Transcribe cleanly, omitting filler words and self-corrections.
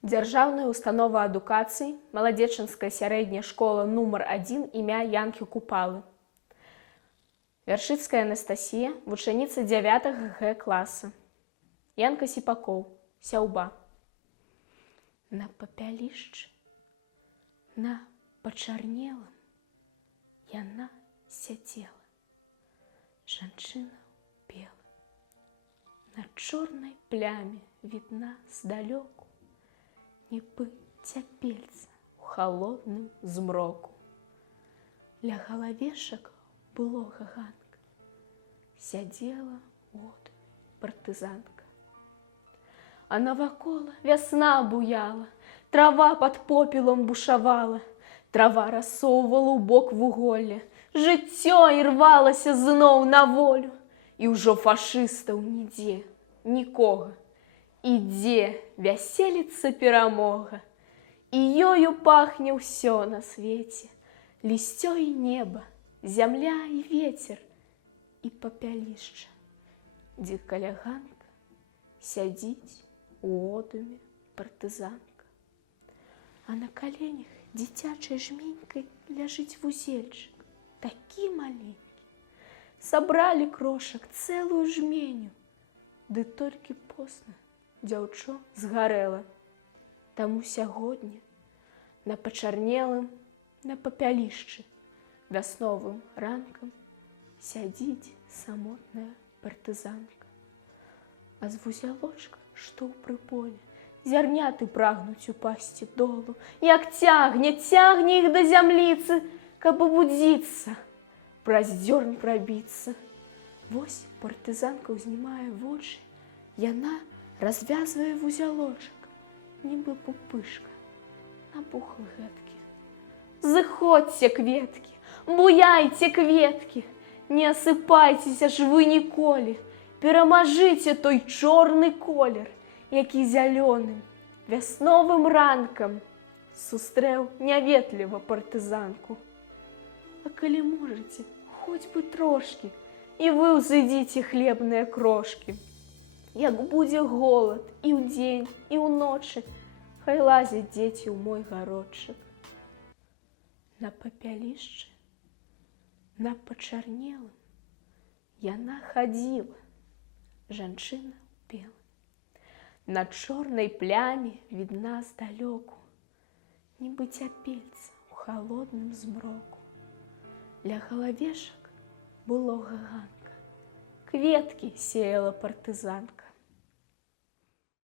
Дзяржаўная установа адукацыі, маладзечанская сярэдняя школа нумар 1 імя Янкі Купалы. Вяршыцкая Анастасія, вучаніца 9 Г класа. Янка Сіпакоў, сяўба. На папялішчы, на пачарнелым яна сядзела. Жанчына пела. На чорнай пляме відна здалёку нібы цяпельца ў халодным змроку. Ля галавешак былога ганка сядзела от партызанка. А навакола вясна буяла, трава пад попелам бушавала, трава рассоўвала ў бок вуголля, жыццё ірвалася зноў на волю, і ўжо фашыстаў нідзе, нікога. Ідзе, вяселіцца перамога, і ёю пахне ўсё на свеце, лісцё і неба, зямля і вецер, і папялішча, дзе каля ганка сядзіць у одуме партызанка. А на каленях дзіцячай жменькай ляжыць вузельчык, такі маленькі. Сабралі крошак цэлую жменю, ды толькі позна дзяўчо згарэла. Таму сягоння на пачарнелым, на папялішчы вясновым ранкам сядзіць самотная партызанка. А з вузялочка, што ў прыполе, зярняты прагнуць упасці долу, як цягне іх да зямліцы, каб абудзіцца, праз дзёрн прабіцца. Вось партызанка ўзнімае вочы, яна развязвае вузялочак, нібы пупышка на пухлы гэткі. Зыходзьце, кветкі, буяйце, кветкі, не асыпайцеся ж вы ніколі, перамажыце той чорны колер, які зялёным вясновым ранкам сустрэў няветліва партызанку. А калі можаце, хоць бы трошкі, і вы ўзыдзіце хлебныя крошкі. Як будзе голад і ўдзень, і ўночы, хай лазяць дзеці ў мой гародчык. На папялішчы, на пачарнелым яна хадзіла, жанчына пела. На чорнай пляме відна здалёку, нібы цяпельца ў халодным змроку. Ля галавешак былога ганка кветкі сеяла партызанка.